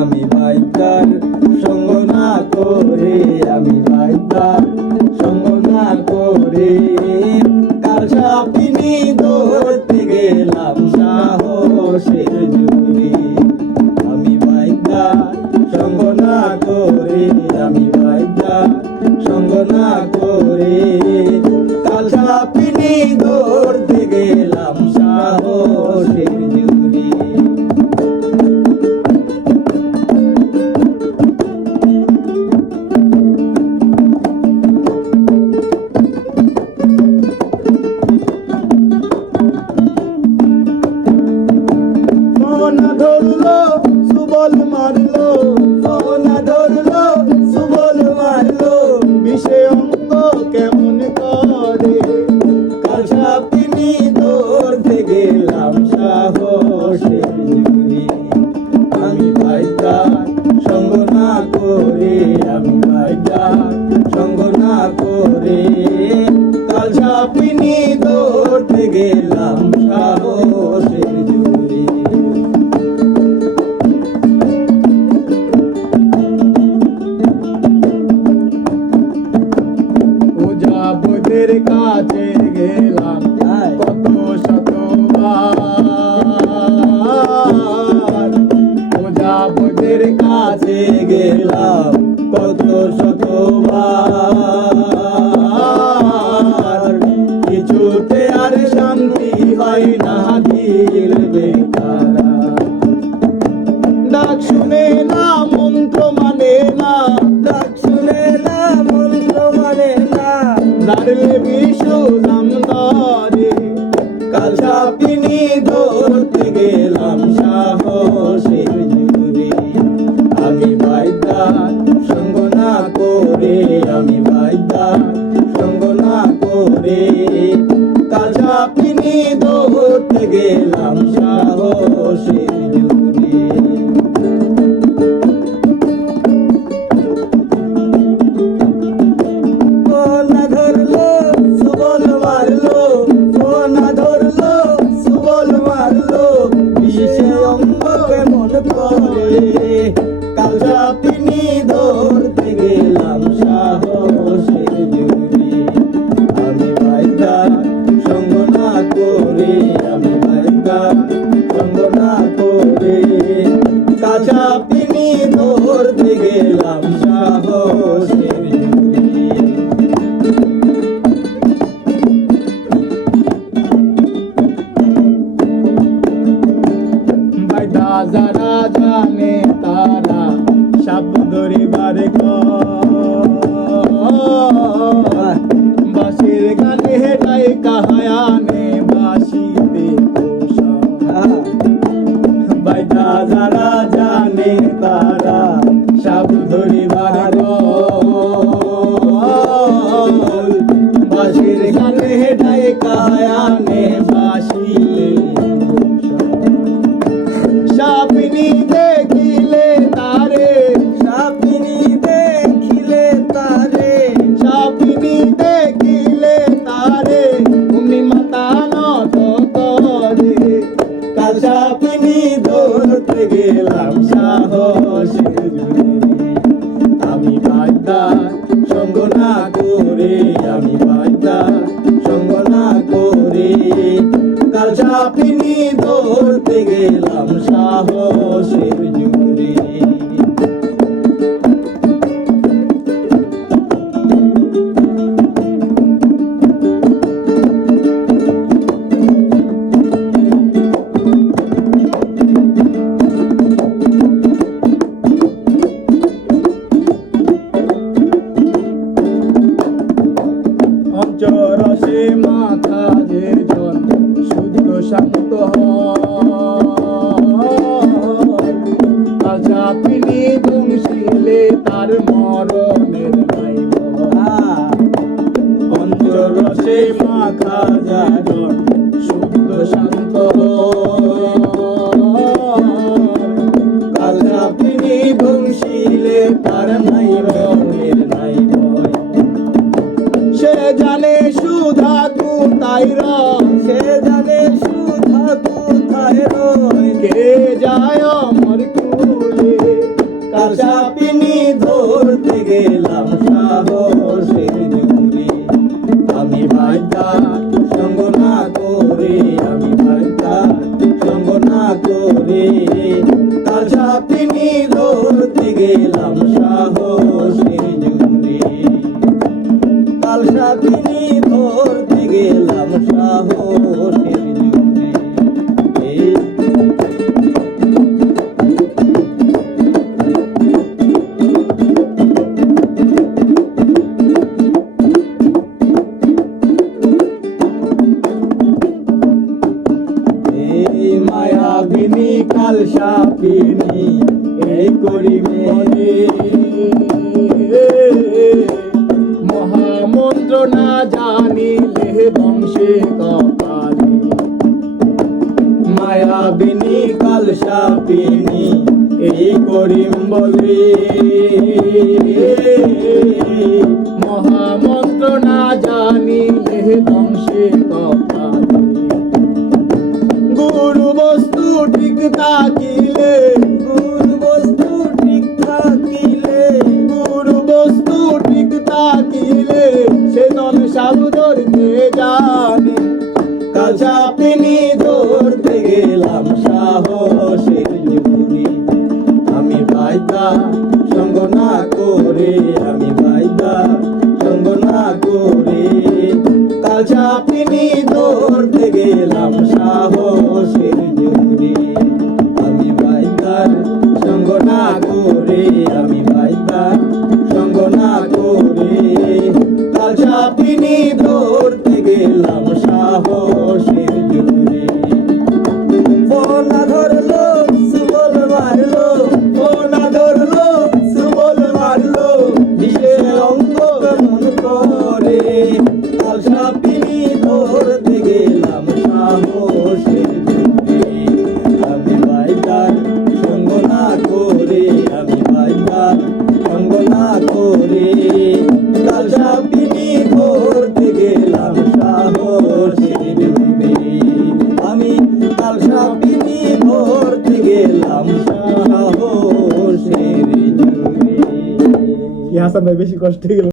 আমি বাইদার সঙ্গ না করে আমি বাইদার সঙ্গ না করে কাল সাপিনি ধরতে গেলাম সাহসের জুড়ে। আমি বাইদার সঙ্গ না করে আমি বাইদার সঙ্গ না করে সোনা ধরলো, সুবল মারলো, সোনা ধরলো, সুবল মারলো। বিষে অঙ্গ কেমন করে? কাছা তিনি ধরতে গেলাম সাহসের কাছা পিনি দৌড়তে গেলাম সাহসের জুড়ে করে আমি করে ধরতে গেলাম বাইদা যারা জানে তারা শব্দ ধরিবার বাসির গানে হেটাই কাহায়ানে Bogotá. আজা পিনি তার মরণের নাই পঞ্চরসে মাথা যা শুদ্ধ শান্ত কাল পিনি দংশিলে তার নাই কাল সাপিনি ধরতে গেলাম এই মায়াবিনী কাল সাপিনী এই করিবে মহামন্ত্র না জানিলে বংশে কপালে। মায়াবিনী কাল সাপিনী এই করিম বলে। মহামন্ত্র না জানিলে বংশে কপালে। কাল সাপিনী ধরতে গেলাম সাহসের জুড়ি। আমি পাইতা সঙ্গ না করে, আমি পাইতা সঙ্গ না করে। কাল চাপিনি ধরতে গেলাম সাহসের জুড়ি। আমি পাইতার সঙ্গ না করে, আমি পাইতার সঙ্গ না করে। কাল চাপিনি হাসান ভাই বেশি কষ্ট হয়ে গেল।